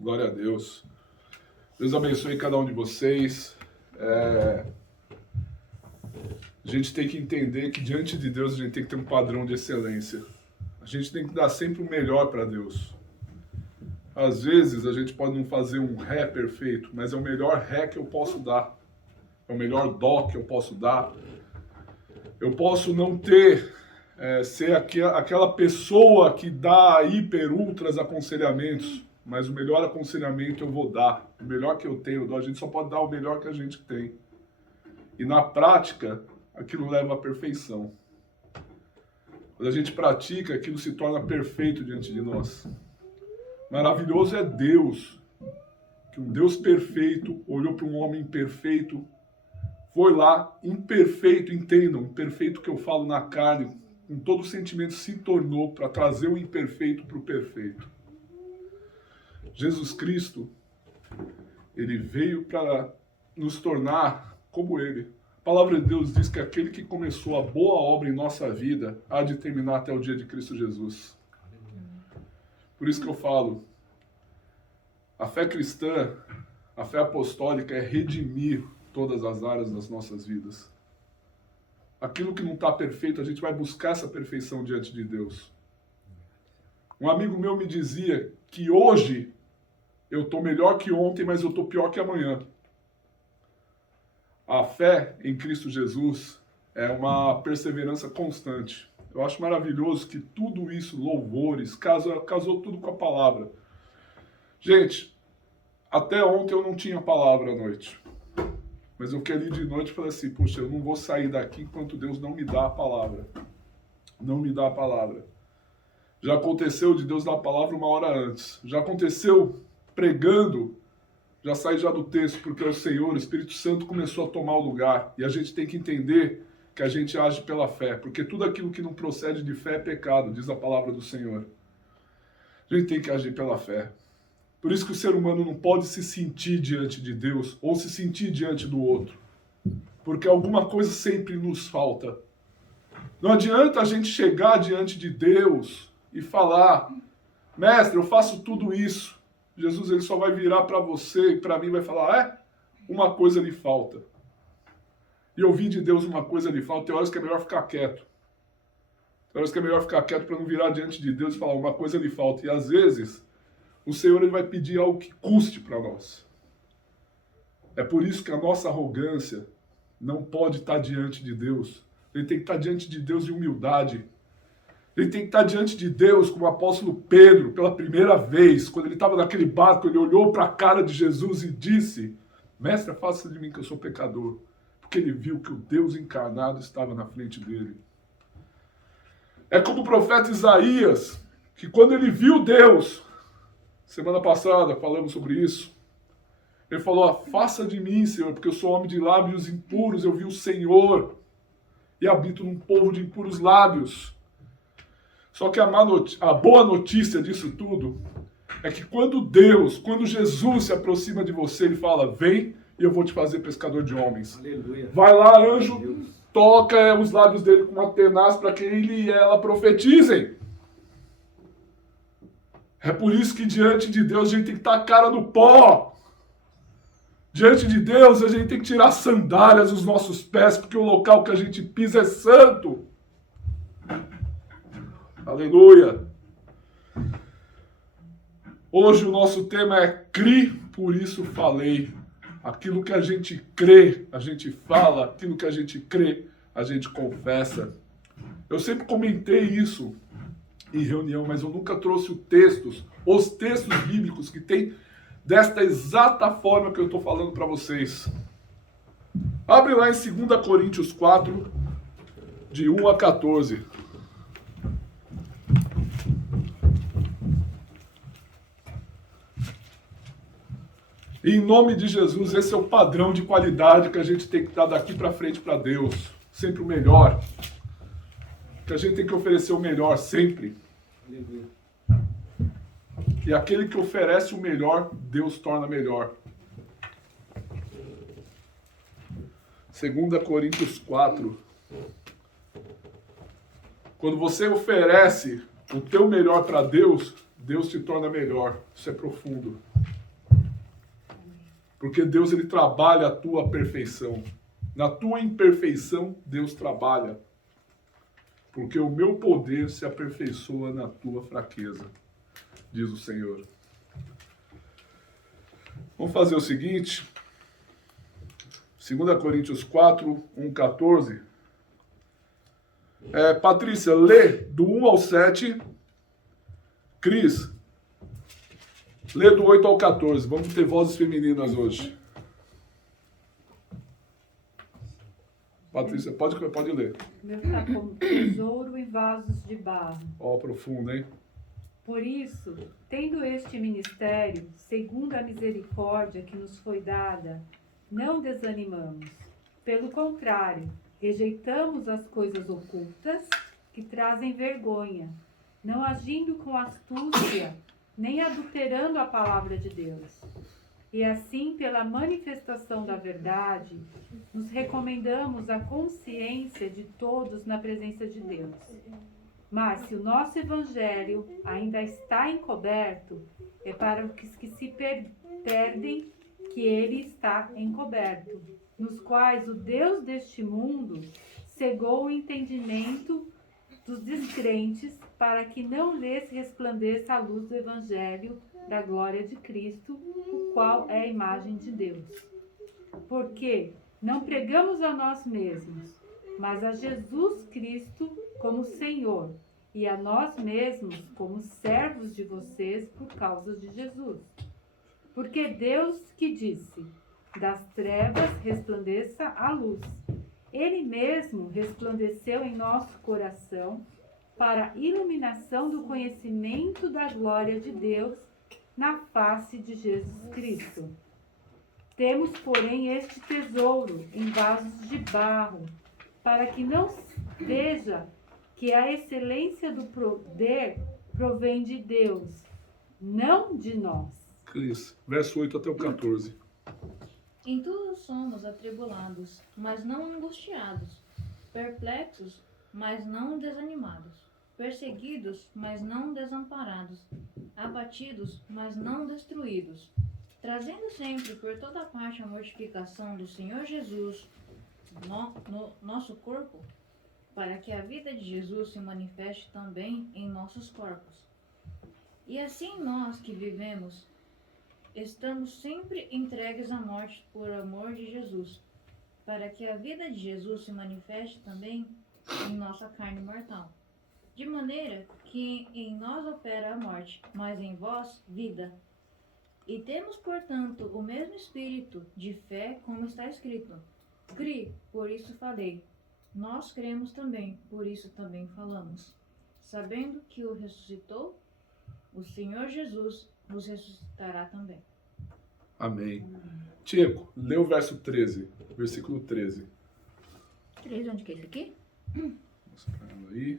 Glória a Deus. Deus abençoe cada um de vocês. A gente tem que entender que diante de Deus a gente tem que ter um padrão de excelência. A gente tem que dar sempre o melhor para Deus. Às vezes a gente pode não fazer um ré perfeito, mas é o melhor ré que eu posso dar. É o melhor dó que eu posso dar. Eu posso não ter, ser aquela pessoa que dá hiper, ultras aconselhamentos, mas o melhor aconselhamento eu vou dar. O melhor que eu tenho, eu dou. A gente só pode dar o melhor que a gente tem. E na prática, aquilo leva à perfeição. Quando a gente pratica, aquilo se torna perfeito diante de nós. Maravilhoso é Deus, que um Deus perfeito olhou para um homem imperfeito, foi lá, imperfeito, entendam, imperfeito que eu falo na carne, com todo o sentimento se tornou para trazer o imperfeito para o perfeito. Jesus Cristo, ele veio para nos tornar como ele. A palavra de Deus diz que aquele que começou a boa obra em nossa vida há de terminar até o dia de Cristo Jesus. Por isso que eu falo, a fé cristã, a fé apostólica é redimir todas as áreas das nossas vidas. Aquilo que não está perfeito, a gente vai buscar essa perfeição diante de Deus. Um amigo meu me dizia que hoje eu estou melhor que ontem, mas eu estou pior que amanhã. A fé em Cristo Jesus é uma perseverança constante. Eu acho maravilhoso que tudo isso, louvores, casou tudo com a palavra. Gente, até ontem eu não tinha palavra à noite. Mas eu queria ir de noite e falei assim, poxa, eu não vou sair daqui enquanto Deus não me dá a palavra. Não me dá a palavra. Já aconteceu de Deus dar a palavra uma hora antes. Já aconteceu pregando, já saí já do texto, porque o Senhor, o Espírito Santo começou a tomar o lugar. E a gente tem que entender que a gente age pela fé. Porque tudo aquilo que não procede de fé é pecado, diz a palavra do Senhor. A gente tem que agir pela fé. Por isso que o ser humano não pode se sentir diante de Deus ou se sentir diante do outro. Porque alguma coisa sempre nos falta. Não adianta a gente chegar diante de Deus e falar, mestre, eu faço tudo isso. Jesus ele só vai virar para você e para mim vai falar, uma coisa lhe falta. E ouvir de Deus uma coisa lhe falta, tem horas que é melhor ficar quieto. Tem horas que é melhor ficar quieto para não virar diante de Deus e falar, uma coisa lhe falta. E às vezes o Senhor ele vai pedir algo que custe para nós. É por isso que a nossa arrogância não pode estar diante de Deus. Ele tem que estar diante de Deus em humildade. Ele tem que estar diante de Deus como o apóstolo Pedro, pela primeira vez, quando ele estava naquele barco, ele olhou para a cara de Jesus e disse, mestre, afasta de mim que eu sou pecador. Porque ele viu que o Deus encarnado estava na frente dele. É como o profeta Isaías, que quando ele viu Deus, semana passada falamos sobre isso. Ele falou, afasta de mim, Senhor, porque eu sou homem de lábios impuros, eu vi o Senhor e habito num povo de impuros lábios. Só que a boa notícia disso tudo é que quando Jesus se aproxima de você, ele fala, vem e eu vou te fazer pescador de homens. Aleluia. Vai lá, anjo, toca os lábios dele com uma tenaz para que ele e ela profetizem. É por isso que diante de Deus a gente tem que estar a cara no pó. Diante de Deus a gente tem que tirar sandálias dos nossos pés, porque o local que a gente pisa é santo. Aleluia. Hoje o nosso tema é CRI, por isso falei. Aquilo que a gente crê, a gente fala. Aquilo que a gente crê, a gente confessa. Eu sempre comentei isso em reunião, mas eu nunca trouxe os textos bíblicos que tem desta exata forma que eu estou falando para vocês. Abre lá em 2 Coríntios 4, de 1 a 14. E em nome de Jesus, esse é o padrão de qualidade que a gente tem que dar daqui para frente para Deus. Sempre o melhor. Que a gente tem que oferecer o melhor sempre. E aquele que oferece o melhor, Deus torna melhor. 2 Coríntios 4. Quando você oferece o teu melhor para Deus, Deus te torna melhor. Isso é profundo. Porque Deus, ele trabalha a tua perfeição. Na tua imperfeição, Deus trabalha. Porque o meu poder se aperfeiçoa na tua fraqueza, diz o Senhor. Vamos fazer o seguinte. 2 Coríntios 4, 1, 14. Patrícia, lê do 1 ao 7. Cris, lê do 8 ao 14. Vamos ter vozes femininas hoje. Patrícia, pode ler. Meu está como tesouro em vasos de barro. Ó, profundo, hein? Por isso, tendo este ministério, segundo a misericórdia que nos foi dada, não desanimamos. Pelo contrário, rejeitamos as coisas ocultas que trazem vergonha, não agindo com astúcia, nem adulterando a palavra de Deus. E assim, pela manifestação da verdade, nos recomendamos a consciência de todos na presença de Deus. Mas se o nosso evangelho ainda está encoberto, é para os que se perdem que ele está encoberto, nos quais o Deus deste mundo cegou o entendimento dos descrentes, para que não lhes resplandeça a luz do evangelho da glória de Cristo, o qual é a imagem de Deus. Porque não pregamos a nós mesmos, mas a Jesus Cristo como Senhor, e a nós mesmos como servos de vocês por causa de Jesus. Porque Deus que disse, das trevas resplandeça a luz. Ele mesmo resplandeceu em nosso coração para a iluminação do conhecimento da glória de Deus na face de Jesus Cristo. Temos, porém, este tesouro em vasos de barro, para que não veja que a excelência do poder provém de Deus, não de nós. Cris, verso 8 até o 14. Em tudo somos atribulados, mas não angustiados, perplexos, mas não desanimados, perseguidos, mas não desamparados, abatidos, mas não destruídos, trazendo sempre por toda parte a mortificação do Senhor Jesus no nosso corpo, para que a vida de Jesus se manifeste também em nossos corpos. E assim nós que vivemos, estamos sempre entregues à morte por amor de Jesus, para que a vida de Jesus se manifeste também em nossa carne mortal. De maneira que em nós opera a morte, mas em vós vida. E temos, portanto, o mesmo espírito de fé, como está escrito. Cri, por isso falei. Nós cremos também, por isso também falamos. Sabendo que o ressuscitou, o Senhor Jesus nos ressuscitará também. Amém. Tiago, lê o verso 13, versículo 13. 13, onde que é isso aqui? Mostra pra ela aí.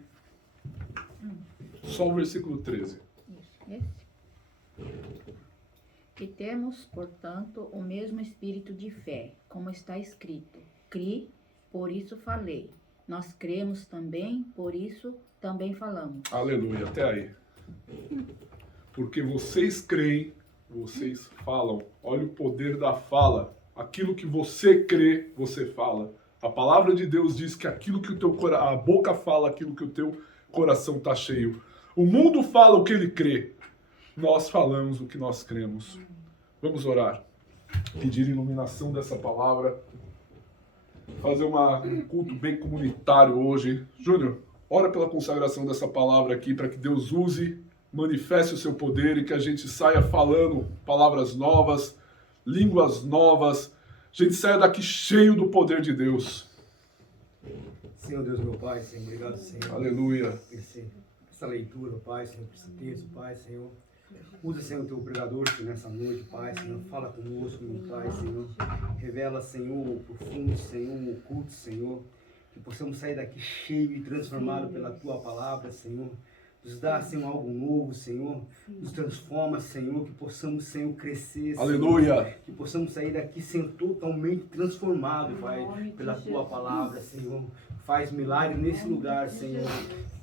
Só o versículo 13. Isso, esse. E temos, portanto, o mesmo espírito de fé, como está escrito. Cri, por isso falei. Nós cremos também, por isso também falamos. Aleluia, até aí. Porque vocês creem, vocês falam. Olha o poder da fala. Aquilo que você crê, você fala. A palavra de Deus diz que aquilo que a boca fala, aquilo que o teu coração está cheio. O mundo fala o que ele crê. Nós falamos o que nós cremos. Vamos orar. Pedir iluminação dessa palavra. Fazer um culto bem comunitário hoje. Júnior, ora pela consagração dessa palavra aqui, para que Deus use, manifeste o seu poder e que a gente saia falando palavras novas, línguas novas. A gente saia daqui cheio do poder de Deus. Senhor Deus, meu Pai, Senhor, obrigado, Senhor. Aleluia. Por essa leitura, Pai, Senhor, por esse texto, Pai, Senhor. Usa, Senhor, o teu pregador, Senhor, nessa noite, Pai, Senhor. Fala conosco, meu Pai, Senhor. Revela, Senhor, o profundo, Senhor, o oculto, Senhor. Que possamos sair daqui cheio e transformado pela tua palavra, Senhor. Nos dá, Senhor, algo novo, Senhor. Nos transforma, Senhor. Que possamos, Senhor, crescer, Senhor. Aleluia. Que possamos sair daqui, Senhor, totalmente transformado, Pai, pela tua palavra, Senhor. Faz milagre nesse lugar, Senhor.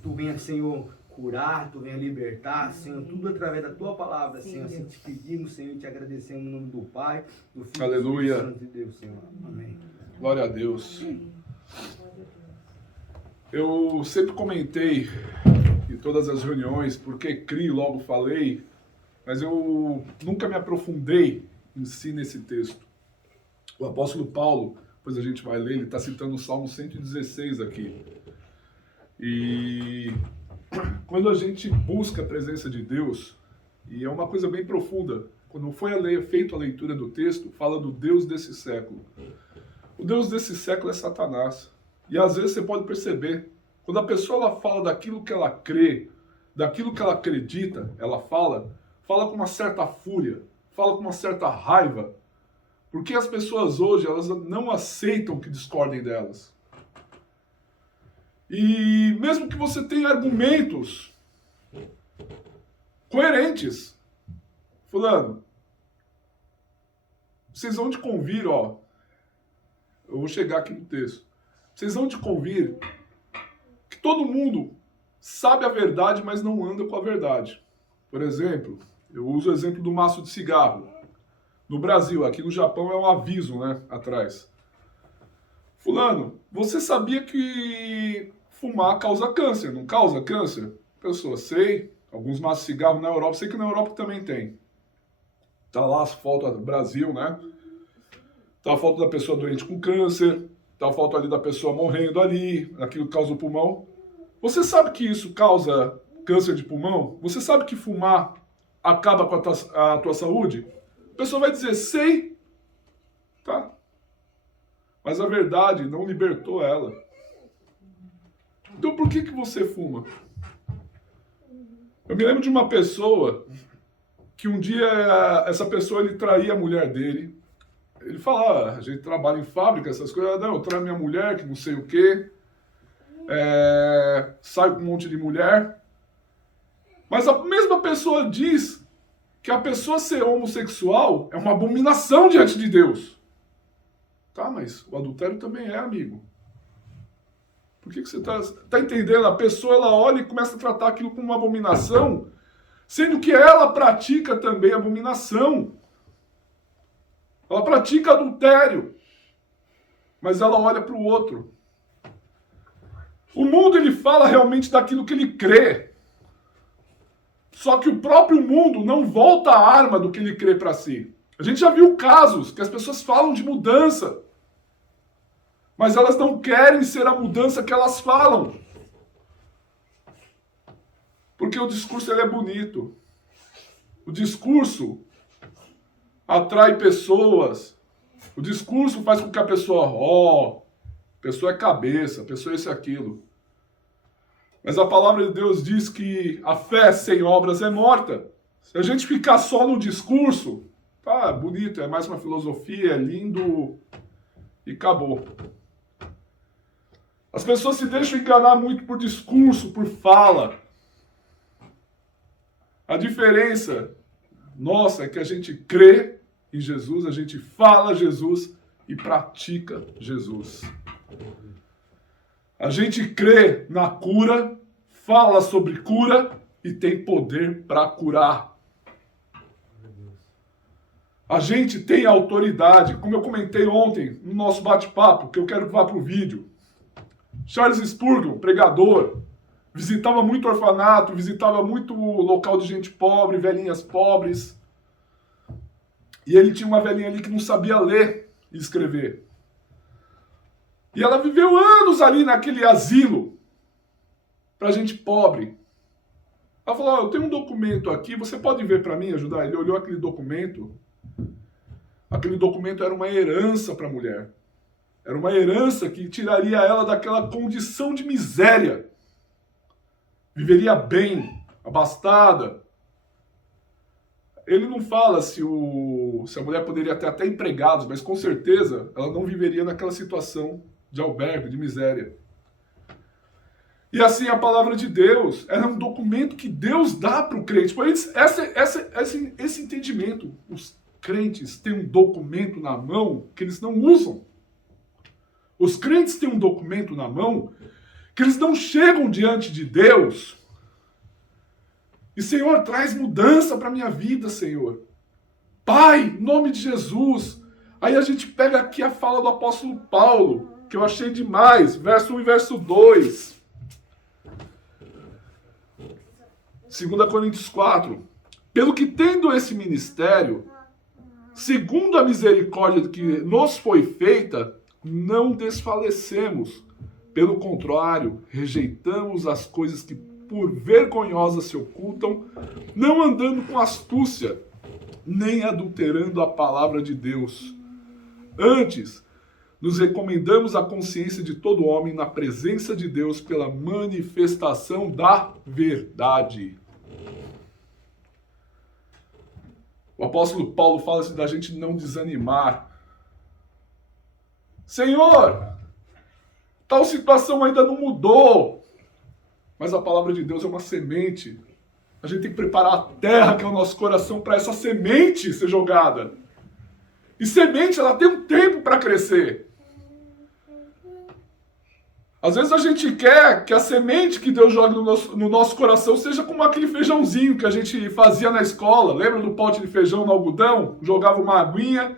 Tu venha, Senhor, curar, tu venha libertar, Senhor, tudo através da tua palavra, Senhor. Assim te pedimos, Senhor, e te agradecemos no nome do Pai, do Filho e do Aleluia. Espírito Santo de Deus, Senhor. Amém. Glória a Deus. Eu sempre comentei em todas as reuniões, porque criei, logo falei, mas eu nunca me aprofundei em si nesse texto. O apóstolo Paulo, depois a gente vai ler, ele está citando o Salmo 116 aqui. E quando a gente busca a presença de Deus, e é uma coisa bem profunda, quando foi feita a leitura do texto, fala do Deus desse século. O Deus desse século é Satanás. E às vezes você pode perceber, quando a pessoa ela fala daquilo que ela crê, daquilo que ela acredita, ela fala com uma certa fúria, fala com uma certa raiva, porque as pessoas hoje elas não aceitam que discordem delas. E mesmo que você tenha argumentos coerentes, fulano, vocês vão te convir, ó, eu vou chegar aqui no texto, vocês vão te convir que todo mundo sabe a verdade, mas não anda com a verdade. Por exemplo, eu uso o exemplo do maço de cigarro. No Brasil, aqui no Japão é um aviso, né, atrás. Fulano, você sabia que fumar causa câncer, não causa câncer? Pessoa, sei. Alguns maços de cigarro na Europa, sei que na Europa também tem. Tá lá as fotos do Brasil, né? Tá a foto da pessoa doente com câncer, tá a foto ali da pessoa morrendo ali, aquilo que causa o pulmão. Você sabe que isso causa câncer de pulmão? Você sabe que fumar acaba com a tua saúde? A pessoa vai dizer, sei, tá? Mas a verdade não libertou ela. Então por que você fuma? Eu me lembro de uma pessoa que um dia essa pessoa ele traía a mulher dele. Ele fala, a gente trabalha em fábrica, essas coisas. Não, eu traio minha mulher, que não sei o quê. Saio com um monte de mulher. Mas a mesma pessoa diz que a pessoa ser homossexual é uma abominação diante de Deus. Tá, mas o adultério também é, amigo. Por que você tá entendendo? A pessoa ela olha e começa a tratar aquilo como uma abominação, sendo que ela pratica também abominação. Ela pratica adultério, mas ela olha para o outro. O mundo ele fala realmente daquilo que ele crê. Só que o próprio mundo não volta a arma do que ele crê para si. A gente já viu casos que as pessoas falam de mudança, mas elas não querem ser a mudança que elas falam. Porque o discurso ele é bonito. O discurso atrai pessoas. O discurso faz com que a pessoa, a pessoa é cabeça, a pessoa é isso e aquilo. Mas a palavra de Deus diz que a fé sem obras é morta. Se a gente ficar só no discurso, tá, bonito, é mais uma filosofia, é lindo e acabou. As pessoas se deixam enganar muito por discurso, por fala. A diferença nossa é que a gente crê em Jesus, a gente fala Jesus e pratica Jesus. A gente crê na cura, fala sobre cura e tem poder para curar. A gente tem autoridade, como eu comentei ontem no nosso bate-papo, que eu quero que vá para o vídeo. Charles Spurgeon, pregador, visitava muito orfanato, visitava muito local de gente pobre, velhinhas pobres. E ele tinha uma velhinha ali que não sabia ler e escrever. E ela viveu anos ali naquele asilo para gente pobre. Ela falou, eu tenho um documento aqui, você pode ver para mim, ajudar? Ele olhou aquele documento. Aquele documento era uma herança para a mulher. Era uma herança que tiraria ela daquela condição de miséria. Viveria bem, abastada. Ele não fala se a mulher poderia ter até empregados, mas com certeza ela não viveria naquela situação de albergue, de miséria. E assim, a palavra de Deus era um documento que Deus dá para o crente. Por isso, esse entendimento. Os crentes têm um documento na mão que eles não usam. Os crentes têm um documento na mão que eles não chegam diante de Deus E, Senhor, traz mudança para a minha vida, Senhor. Pai, em nome de Jesus. Aí a gente pega aqui a fala do apóstolo Paulo, que eu achei demais, verso 1 e verso 2. 2 Coríntios 4. Pelo que tendo esse ministério, segundo a misericórdia que nos foi feita, não desfalecemos. Pelo contrário, rejeitamos as coisas que por vergonhosas se ocultam, não andando com astúcia, nem adulterando a palavra de Deus. Antes, nos recomendamos a consciência de todo homem na presença de Deus pela manifestação da verdade. O apóstolo Paulo fala assim da gente não desanimar. Senhor, tal situação ainda não mudou, mas a palavra de Deus é uma semente. A gente tem que preparar a terra, que é o nosso coração, para essa semente ser jogada. E semente, ela tem um tempo para crescer. Às vezes a gente quer que a semente que Deus joga no nosso coração seja como aquele feijãozinho que a gente fazia na escola. Lembra do pote de feijão no algodão? Jogava uma aguinha.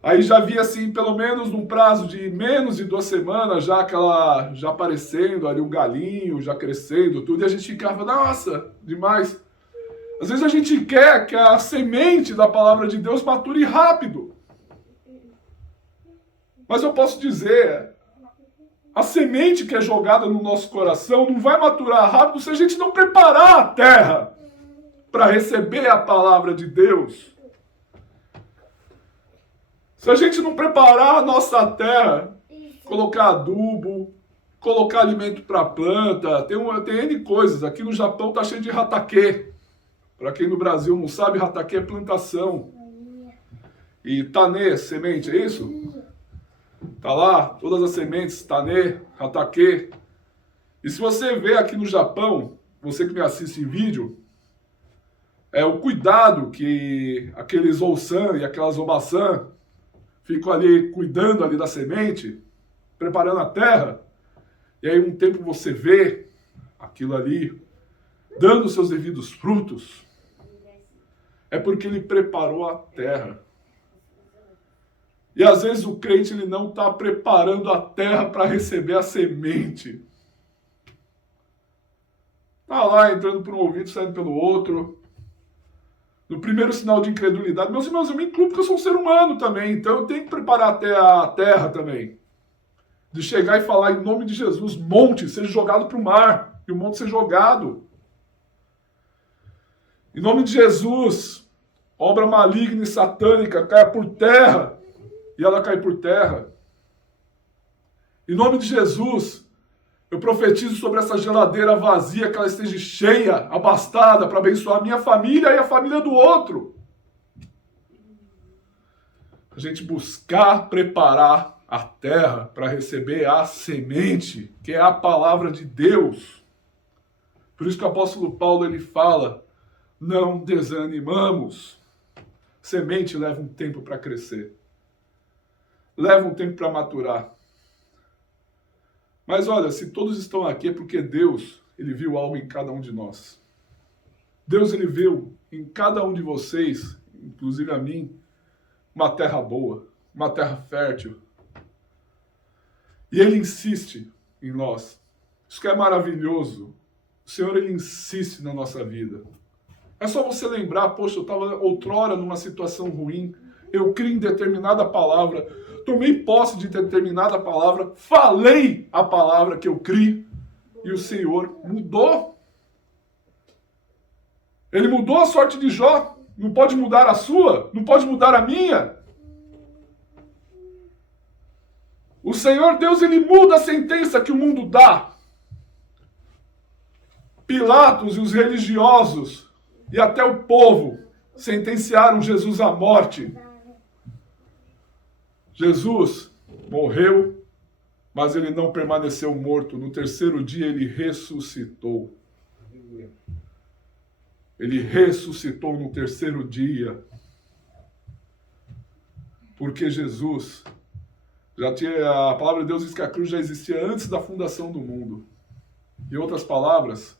Aí já via assim, pelo menos num prazo de menos de 2 semanas, já aquela, já aparecendo ali o galinho, já crescendo, tudo, e a gente ficava, nossa, demais. Às vezes a gente quer que a semente da palavra de Deus mature rápido. Mas eu posso dizer, a semente que é jogada no nosso coração não vai maturar rápido se a gente não preparar a terra para receber a palavra de Deus. Se a gente não preparar a nossa terra, colocar adubo, colocar alimento para a planta, tem N coisas. Aqui no Japão tá cheio de ratake. Para quem no Brasil não sabe, ratake é plantação. E tanê, semente, é isso? Tá lá, todas as sementes, tanê, ratake. E se você vê aqui no Japão, você que me assiste em vídeo, é o cuidado que aqueles ousan e aquelas obasan ficam ali cuidando ali da semente, preparando a terra, e aí um tempo você vê aquilo ali dando seus devidos frutos, é porque ele preparou a terra. E às vezes o crente ele não está preparando a terra para receber a semente. Está lá entrando por um ouvido, saindo pelo outro. No primeiro sinal de incredulidade, meus irmãos, eu me incluo porque eu sou um ser humano também, então eu tenho que preparar até a terra também. De chegar e falar em nome de Jesus, monte seja jogado para o mar, e o monte seja jogado. Em nome de Jesus, obra maligna e satânica caia por terra, e ela cai por terra. Em nome de Jesus, eu profetizo sobre essa geladeira vazia, que ela esteja cheia, abastada, para abençoar a minha família e a família do outro. A gente buscar preparar a terra para receber a semente, que é a palavra de Deus. Por isso que o apóstolo Paulo ele fala, não desanimamos. Semente leva um tempo para crescer. Leva um tempo para maturar. Mas olha, se todos estão aqui é porque Deus, ele viu algo em cada um de nós. Deus, ele viu em cada um de vocês, inclusive a mim, uma terra boa, uma terra fértil. E ele insiste em nós. Isso que é maravilhoso. O Senhor, ele insiste na nossa vida. É só você lembrar, poxa, eu estava outrora numa situação ruim, eu criei em determinada palavra, tomei posse de determinada palavra, falei a palavra que eu criei, e o Senhor mudou. Ele mudou a sorte de Jó, não pode mudar a sua, não pode mudar a minha. O Senhor Deus, ele muda a sentença que o mundo dá. Pilatos e os religiosos, e até o povo, sentenciaram Jesus à morte. Jesus morreu, mas ele não permaneceu morto. No terceiro dia ele ressuscitou. Ele ressuscitou no terceiro dia. Porque Jesus já tinha, a palavra de Deus diz que a cruz já existia antes da fundação do mundo. Em outras palavras,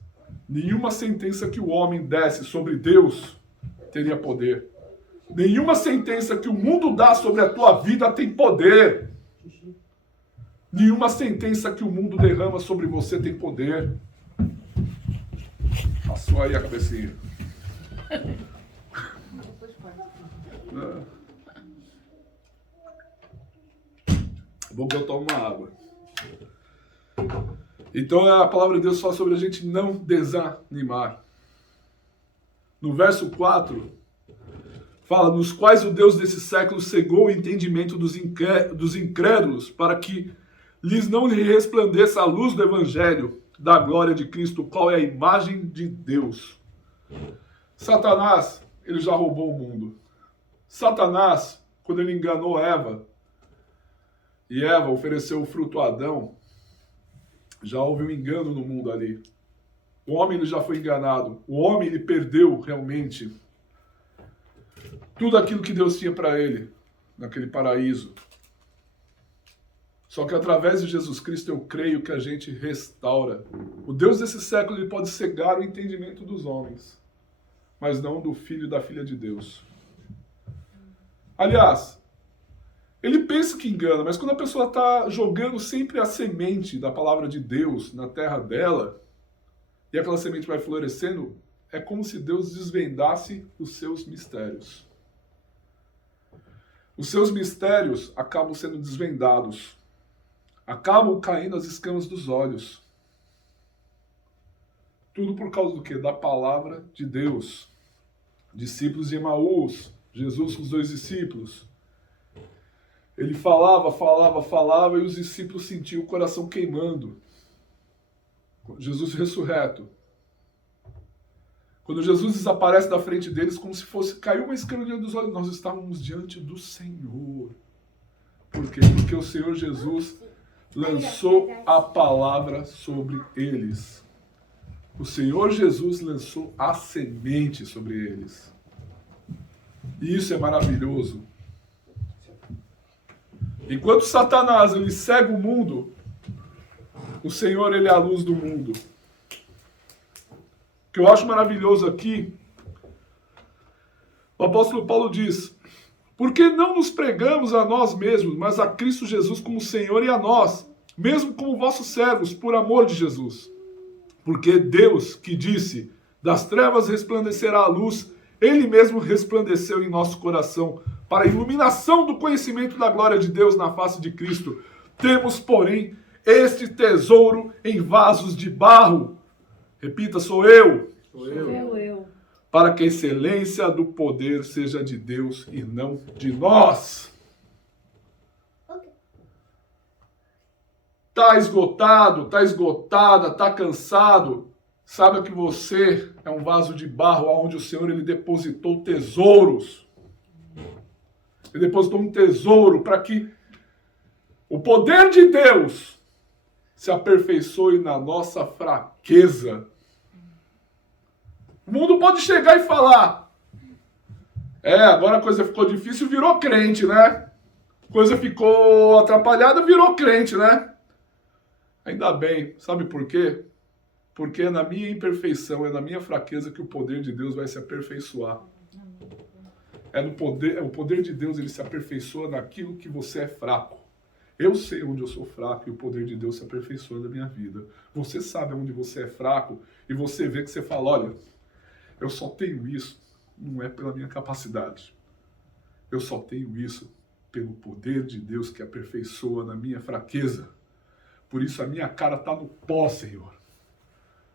Nenhuma sentença que o homem desse sobre Deus teria poder. Nenhuma sentença que o mundo dá sobre a tua vida tem poder. Nenhuma sentença que o mundo derrama sobre você tem poder. Passou aí a cabecinha. Bom que eu tomo uma água. Então a palavra de Deus fala sobre a gente não desanimar. No verso 4, fala, nos quais o Deus desse século cegou o entendimento dos incrédulos, para que lhes não resplandeça a luz do evangelho da glória de Cristo, qual é a imagem de Deus. Satanás, ele já roubou o mundo. Satanás, quando ele enganou Eva, e Eva ofereceu o fruto a Adão, já houve um engano no mundo ali. O homem ele já foi enganado. O homem ele perdeu realmente tudo aquilo que Deus tinha para ele naquele paraíso. Só que através de Jesus Cristo eu creio que a gente restaura. O Deus desse século ele pode cegar o entendimento dos homens, mas não do filho e da filha de Deus. Aliás, ele pensa que engana, mas quando a pessoa está jogando sempre a semente da palavra de Deus na terra dela, e aquela semente vai florescendo, é como se Deus desvendasse os seus mistérios. Os seus mistérios acabam sendo desvendados. Acabam caindo as escamas dos olhos. Tudo por causa do quê? Da palavra de Deus. Discípulos de Emaús, Jesus com os 2 discípulos. Ele falava, e os discípulos sentiam o coração queimando. Jesus ressurreto. Quando Jesus desaparece da frente deles, como se fosse caiu uma escama diante dos olhos, nós estávamos diante do Senhor. Por quê? Porque o Senhor Jesus lançou a palavra sobre eles. O Senhor Jesus lançou a semente sobre eles. E isso é maravilhoso. Enquanto Satanás ele cega o mundo, o Senhor ele é a luz do mundo. O que eu acho maravilhoso aqui, o apóstolo Paulo diz: por que não nos pregamos a nós mesmos, mas a Cristo Jesus como Senhor e a nós, mesmo como vossos servos, por amor de Jesus? Porque Deus, que disse, das trevas resplandecerá a luz, Ele mesmo resplandeceu em nosso coração, para a iluminação do conhecimento da glória de Deus na face de Cristo. Temos, porém, este tesouro em vasos de barro. Repita, sou eu. Sou eu. Para que a excelência do poder seja de Deus e não de nós. Tá esgotado, tá esgotada, tá cansado. Saiba que você é um vaso de barro onde o Senhor ele depositou tesouros. Ele depositou um tesouro para que o poder de Deus se aperfeiçoe na nossa fraqueza. O mundo pode chegar e falar: agora a coisa ficou difícil, virou crente, né? Coisa ficou atrapalhada, virou crente, né? Ainda bem, sabe por quê? Porque é na minha imperfeição, é na minha fraqueza que o poder de Deus vai se aperfeiçoar. O poder de Deus, ele se aperfeiçoa naquilo que você é fraco. Eu sei onde eu sou fraco e o poder de Deus se aperfeiçoa na minha vida. Você sabe onde você é fraco e você vê que você fala: olha, eu só tenho isso, não é pela minha capacidade. Eu só tenho isso pelo poder de Deus que aperfeiçoa na minha fraqueza. Por isso a minha cara está no pó, Senhor.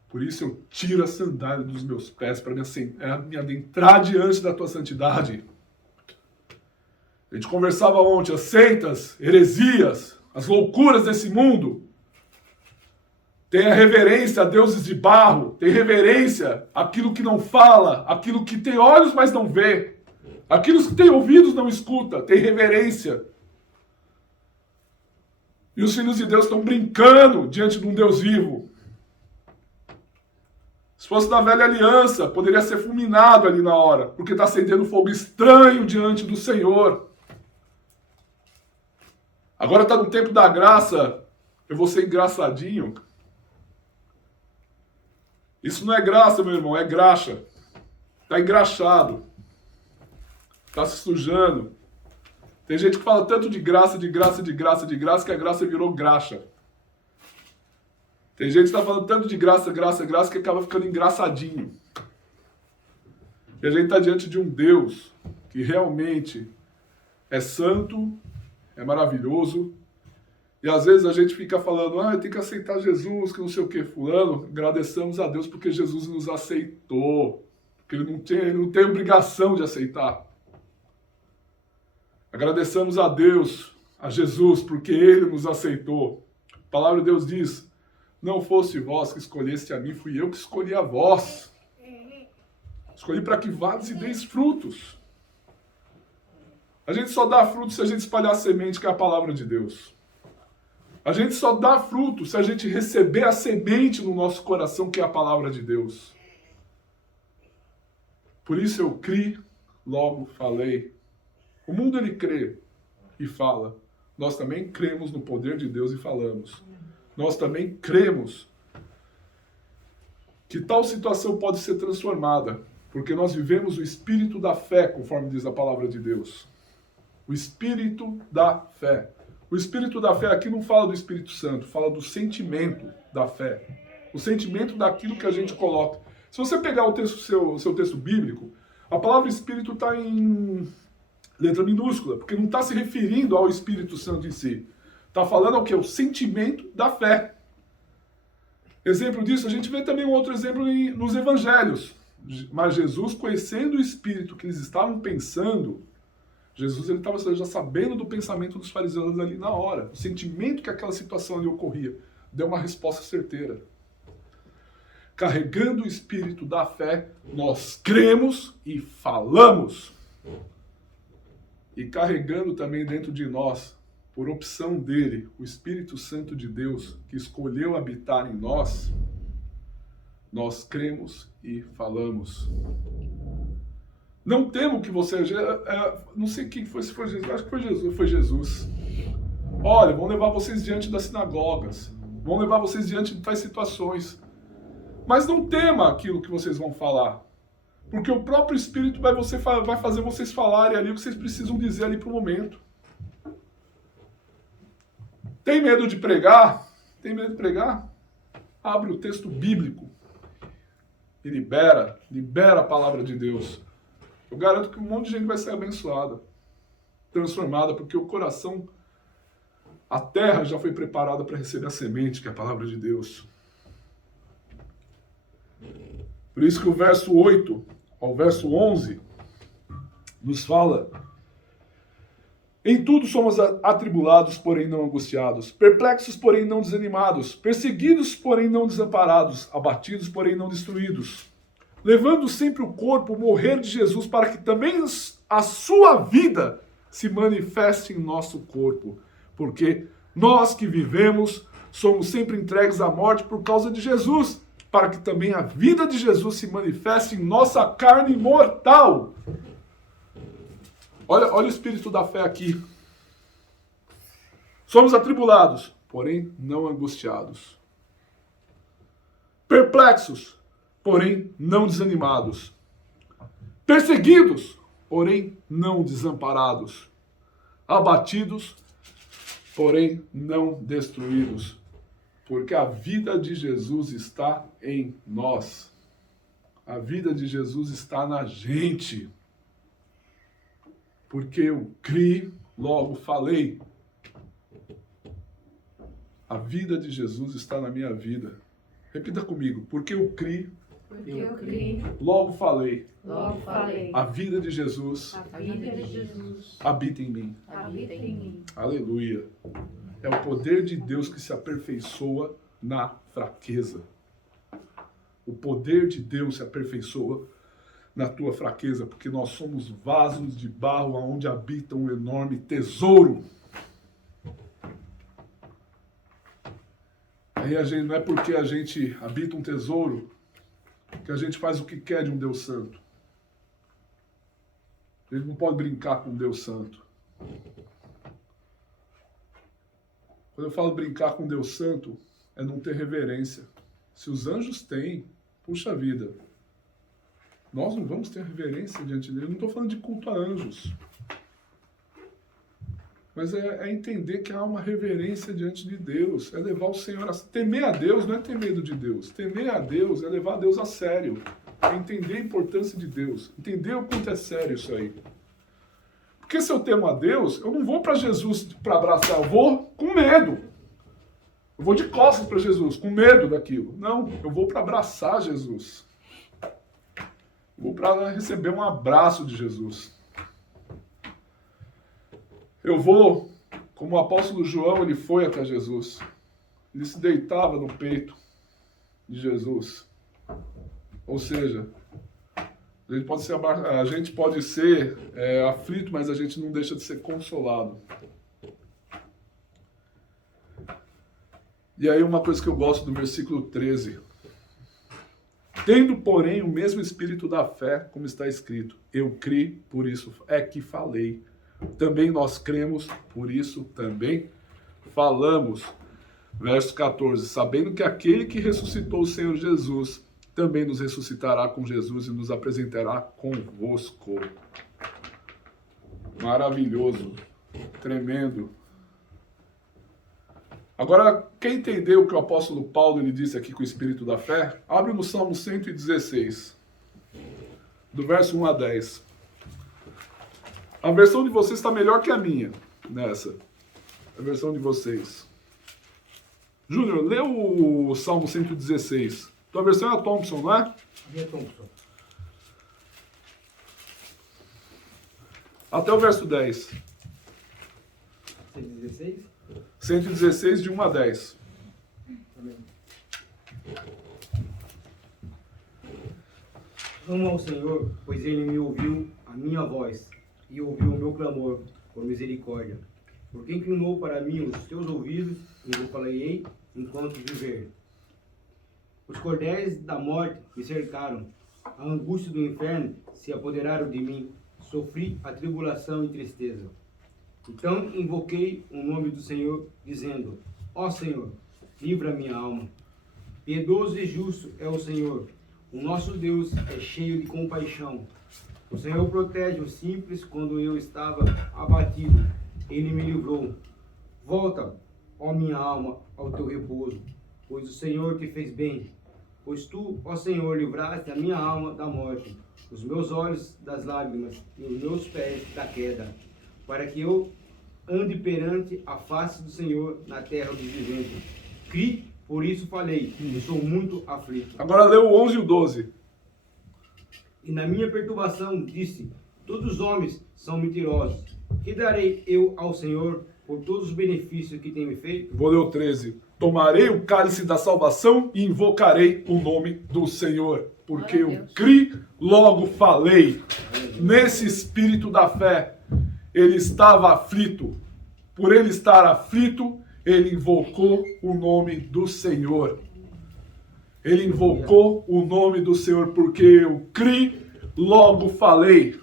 Por isso eu tiro a sandália dos meus pés para me adentrar diante da tua santidade. A gente conversava ontem, as seitas, heresias, as loucuras desse mundo. Tem a reverência a deuses de barro, tem reverência àquilo que não fala, àquilo que tem olhos, mas não vê, aquilo que tem ouvidos, não escuta, tem reverência. E os filhos de Deus estão brincando diante de um Deus vivo. Se fosse da velha aliança, poderia ser fulminado ali na hora, porque está acendendo fogo estranho diante do Senhor. Agora está no tempo da graça, eu vou ser engraçadinho. Isso não é graça, meu irmão, é graxa. Está engraxado. Está se sujando. Tem gente que fala tanto de graça, de graça, de graça, de graça, que a graça virou graxa. Tem gente que está falando tanto de graça, graça, graça, que acaba ficando engraçadinho. E a gente está diante de um Deus que realmente é santo, é maravilhoso. E às vezes a gente fica falando, tem que aceitar Jesus, que não sei o que, fulano. Agradeçamos a Deus porque Jesus nos aceitou. Porque ele não tem obrigação de aceitar. Agradeçamos a Deus, a Jesus, porque Ele nos aceitou. A palavra de Deus diz, não fosse vós que escolheste a mim, fui eu que escolhi a vós. Escolhi para que vades e deis frutos. A gente só dá fruto se a gente espalhar a semente, que é a palavra de Deus. A gente só dá fruto se a gente receber a semente no nosso coração, que é a palavra de Deus. Por isso eu criei, logo falei. O mundo ele crê e fala. Nós também cremos no poder de Deus e falamos. Nós também cremos que tal situação pode ser transformada, porque nós vivemos o espírito da fé, conforme diz a palavra de Deus. O espírito da fé. O espírito da fé aqui não fala do Espírito Santo, fala do sentimento da fé. O sentimento daquilo que a gente coloca. Se você pegar o seu texto bíblico, a palavra espírito está em letra minúscula, porque não está se referindo ao Espírito Santo em si. Está falando ao que? O sentimento da fé. Exemplo disso, a gente vê também um outro exemplo nos evangelhos. Mas Jesus, conhecendo o Espírito que eles estavam pensando, Jesus ele estava já sabendo do pensamento dos fariseus ali na hora. O sentimento que aquela situação ali ocorria. Deu uma resposta certeira. Carregando o Espírito da fé, nós cremos e falamos. E carregando também dentro de nós, por opção dele, o Espírito Santo de Deus, que escolheu habitar em nós, nós cremos e falamos. Não temo que você... não sei quem foi, se foi Jesus, acho que foi Jesus. Olha, vão levar vocês diante das sinagogas, vão levar vocês diante de tais situações. Mas não tema aquilo que vocês vão falar. Porque o próprio Espírito vai fazer vocês falarem ali o que vocês precisam dizer ali para o momento. Tem medo de pregar? Tem medo de pregar? Abre o texto bíblico e libera a palavra de Deus. Eu garanto que um monte de gente vai ser abençoada, transformada, porque o coração, a terra já foi preparada para receber a semente, que é a palavra de Deus. Por isso que o verso 8 ao verso 11 nos fala: em tudo somos atribulados, porém não angustiados, perplexos, porém não desanimados, perseguidos, porém não desamparados, abatidos, porém não destruídos, levando sempre o corpo, o morrer de Jesus, para que também a sua vida se manifeste em nosso corpo, porque nós que vivemos somos sempre entregues à morte por causa de Jesus, para que também a vida de Jesus se manifeste em nossa carne mortal. Olha o espírito da fé aqui. Somos atribulados, porém não angustiados. Perplexos, porém não desanimados. Perseguidos, porém não desamparados. Abatidos, porém não destruídos. Porque a vida de Jesus está em nós. A vida de Jesus está na gente. Porque eu criei, logo falei. A vida de Jesus está na minha vida. Repita comigo. Porque eu criei, logo falei. A vida de Jesus, habita em mim. Aleluia. É o poder de Deus que se aperfeiçoa na fraqueza. O poder de Deus se aperfeiçoa na tua fraqueza, porque nós somos vasos de barro onde habita um enorme tesouro. Aí não é porque a gente habita um tesouro que a gente faz o que quer de um Deus santo. A gente não pode brincar com um Deus santo. Quando eu falo brincar com Deus santo, é não ter reverência. Se os anjos têm, puxa vida, nós não vamos ter reverência diante dele. Eu não estou falando de culto a anjos. Mas é entender que há uma reverência diante de Deus. É levar o Senhor a... Temer a Deus não é ter medo de Deus. Temer a Deus é levar Deus a sério. É entender a importância de Deus. Entender o quanto é sério isso aí. Porque se eu temo a Deus, eu não vou para Jesus para abraçar. Eu vou com medo. Eu vou de costas para Jesus, com medo daquilo. Não, eu vou para abraçar Jesus. Eu vou para receber um abraço de Jesus. Eu vou, como o apóstolo João, ele foi até Jesus. Ele se deitava no peito de Jesus. Ou seja, a gente pode ser aflito, mas a gente não deixa de ser consolado. E aí uma coisa que eu gosto do versículo 13. Tendo, porém, o mesmo espírito da fé, como está escrito, eu criei, por isso é que falei. Também nós cremos, por isso também falamos. Verso 14. Sabendo que aquele que ressuscitou o Senhor Jesus também nos ressuscitará com Jesus e nos apresentará convosco. Maravilhoso. Tremendo. Agora, quem entendeu o que o apóstolo Paulo ele disse aqui com o espírito da fé, abre no Salmo 116, do verso 1 a 10. A versão de vocês está melhor que a minha, nessa. A versão de vocês. Júnior, lê o Salmo 116. Tua versão é a Thompson, não é? A minha Thompson. Até o verso 10. 116? 116, de 1 a 10. Amém. Amo ao Senhor, pois ele me ouviu a minha voz e ouviu o meu clamor por misericórdia. Porque inclinou para mim os teus ouvidos e eu falarei enquanto viver. Os cordéis da morte me cercaram, a angústia do inferno se apoderaram de mim, sofri a tribulação e tristeza. Então invoquei o nome do Senhor, dizendo, ó Senhor, livra minha alma. Piedoso e justo é o Senhor, o nosso Deus é cheio de compaixão. O Senhor protege os simples quando eu estava abatido, ele me livrou. Volta, ó minha alma, ao teu repouso, pois o Senhor te fez bem. Pois tu, ó Senhor, livraste a minha alma da morte, os meus olhos das lágrimas e os meus pés da queda, para que eu ande perante a face do Senhor na terra dos viventes. Cri, por isso falei, eu sou muito aflito. Agora lê o 11 e o 12. E na minha perturbação disse, todos os homens são mentirosos. Que darei eu ao Senhor por todos os benefícios que tem me feito? Vou ler o 13. Tomarei o cálice da salvação e invocarei o nome do Senhor. Porque eu criei, logo falei. Nesse espírito da fé, ele estava aflito. Por ele estar aflito, ele invocou o nome do Senhor. Ele invocou o nome do Senhor, porque eu criei, logo falei.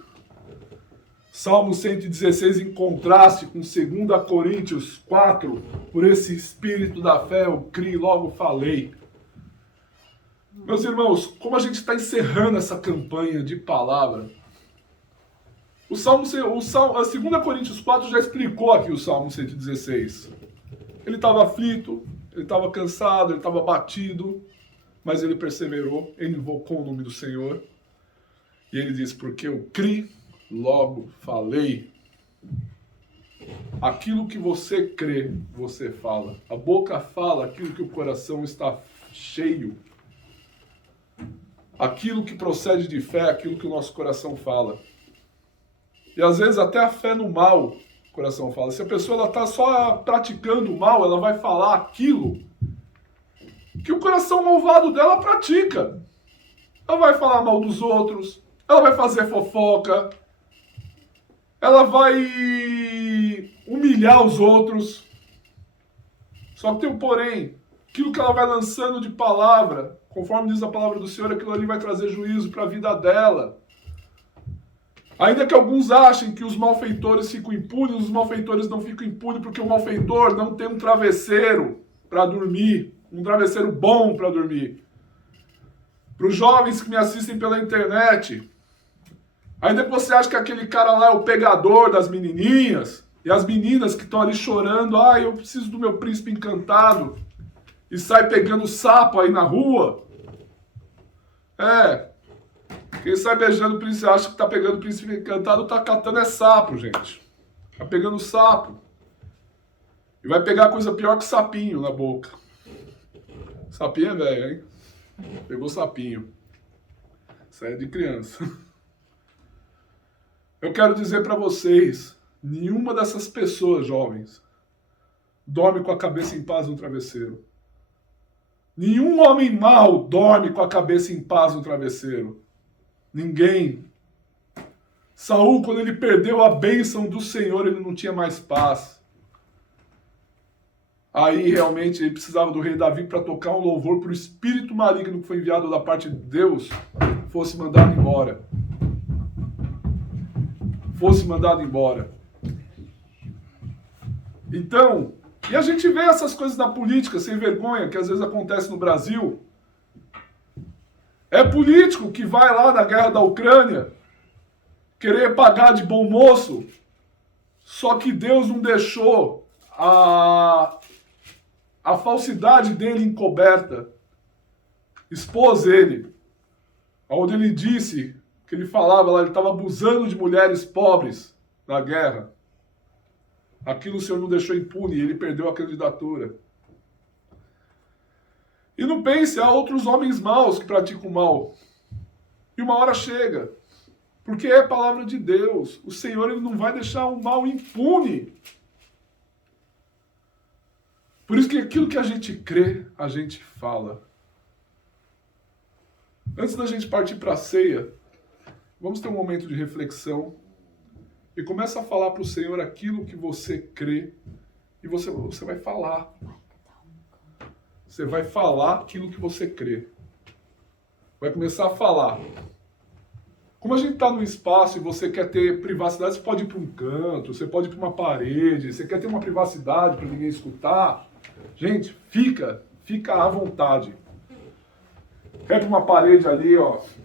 Salmo 116 em contraste com 2 Coríntios 4, por esse espírito da fé, eu criei, logo falei. Meus irmãos, como a gente está encerrando essa campanha de palavra, a 2 Coríntios 4 já explicou aqui o Salmo 116. Ele estava aflito, ele estava cansado, ele estava abatido, mas ele perseverou, ele invocou o nome do Senhor. E ele diz, porque eu criei, logo falei. Aquilo que você crê, você fala. A boca fala aquilo que o coração está cheio. Aquilo que procede de fé, aquilo que o nosso coração fala. E às vezes até a fé no mal, o coração fala. Se a pessoa está só praticando o mal, ela vai falar aquilo que o coração malvado dela pratica. Ela vai falar mal dos outros, ela vai fazer fofoca, ela vai humilhar os outros. Só que tem um porém, aquilo que ela vai lançando de palavra, conforme diz a palavra do Senhor, aquilo ali vai trazer juízo para a vida dela. Ainda que alguns achem que os malfeitores ficam impunes, os malfeitores não ficam impunes porque o malfeitor não tem um travesseiro para dormir, um travesseiro bom para dormir. Para os jovens que me assistem pela internet. Ainda que você acha que aquele cara lá é o pegador das menininhas, e as meninas que estão ali chorando, eu preciso do meu príncipe encantado, e sai pegando sapo aí na rua. Quem sai beijando o príncipe, acha que tá pegando o príncipe encantado, tá catando sapo, gente. Tá pegando sapo. E vai pegar coisa pior que sapinho na boca. Sapinho é velho, hein? Pegou sapinho. Isso aí é de criança. Eu quero dizer para vocês, nenhuma dessas pessoas, jovens, dorme com a cabeça em paz no travesseiro. Nenhum homem mau dorme com a cabeça em paz no travesseiro. Ninguém. Saul, quando ele perdeu a bênção do Senhor, ele não tinha mais paz. Aí realmente ele precisava do rei Davi para tocar um louvor para o espírito maligno que foi enviado da parte de Deus fosse mandado embora. Fosse mandado embora. Então, e a gente vê essas coisas na política sem vergonha que às vezes acontece no Brasil. É político que vai lá na guerra da Ucrânia querer pagar de bom moço, só que Deus não deixou a falsidade dele encoberta. Expôs ele, onde ele disse que ele falava lá, ele estava abusando de mulheres pobres na guerra. Aquilo o Senhor não deixou impune, ele perdeu a candidatura. E não pense, há outros homens maus que praticam mal. E uma hora chega, porque é a palavra de Deus. O Senhor ele não vai deixar o mal impune. Por isso que aquilo que a gente crê, a gente fala. Antes da gente partir para a ceia, vamos ter um momento de reflexão e começa a falar para o Senhor aquilo que você crê e você vai falar. Você vai falar aquilo que você crê. Vai começar a falar. Como a gente está no espaço e você quer ter privacidade, você pode ir para um canto, você pode ir para uma parede, você quer ter uma privacidade para ninguém escutar. Gente, fica à vontade. Quer para uma parede ali,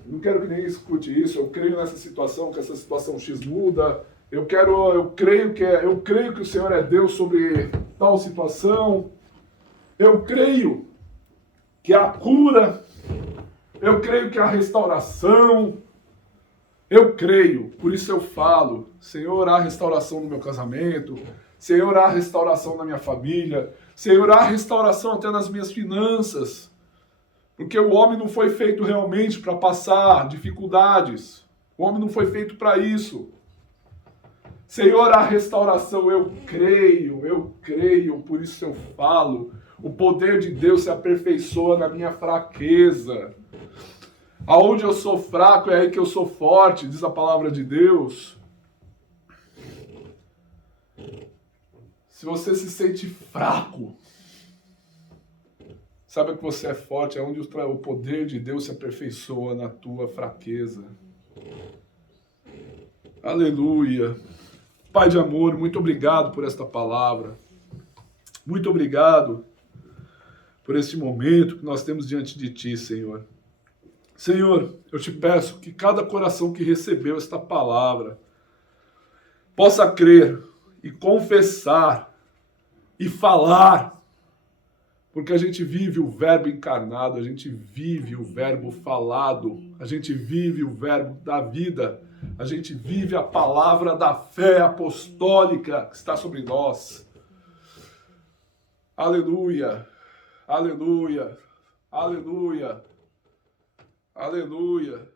não quero que ninguém escute isso, eu creio nessa situação, que essa situação X muda, eu creio que o Senhor é Deus sobre tal situação, eu creio que a cura, eu creio que a restauração, eu creio, por isso eu falo, Senhor, há restauração no meu casamento, Senhor, há restauração na minha família, Senhor, há restauração até nas minhas finanças, porque o homem não foi feito realmente para passar dificuldades, o homem não foi feito para isso. Senhor, há restauração, eu creio, por isso eu falo, o poder de Deus se aperfeiçoa na minha fraqueza. Aonde eu sou fraco é aí que eu sou forte, diz a palavra de Deus. Se você se sente fraco, saiba que você é forte, é onde o poder de Deus se aperfeiçoa na tua fraqueza. Aleluia. Pai de amor, muito obrigado por esta palavra. Muito obrigado por este momento que nós temos diante de Ti, Senhor. Senhor, eu te peço que cada coração que recebeu esta palavra possa crer e confessar e falar, porque a gente vive o verbo encarnado, a gente vive o verbo falado, a gente vive o verbo da vida, a gente vive a palavra da fé apostólica que está sobre nós. Aleluia, aleluia, aleluia, aleluia.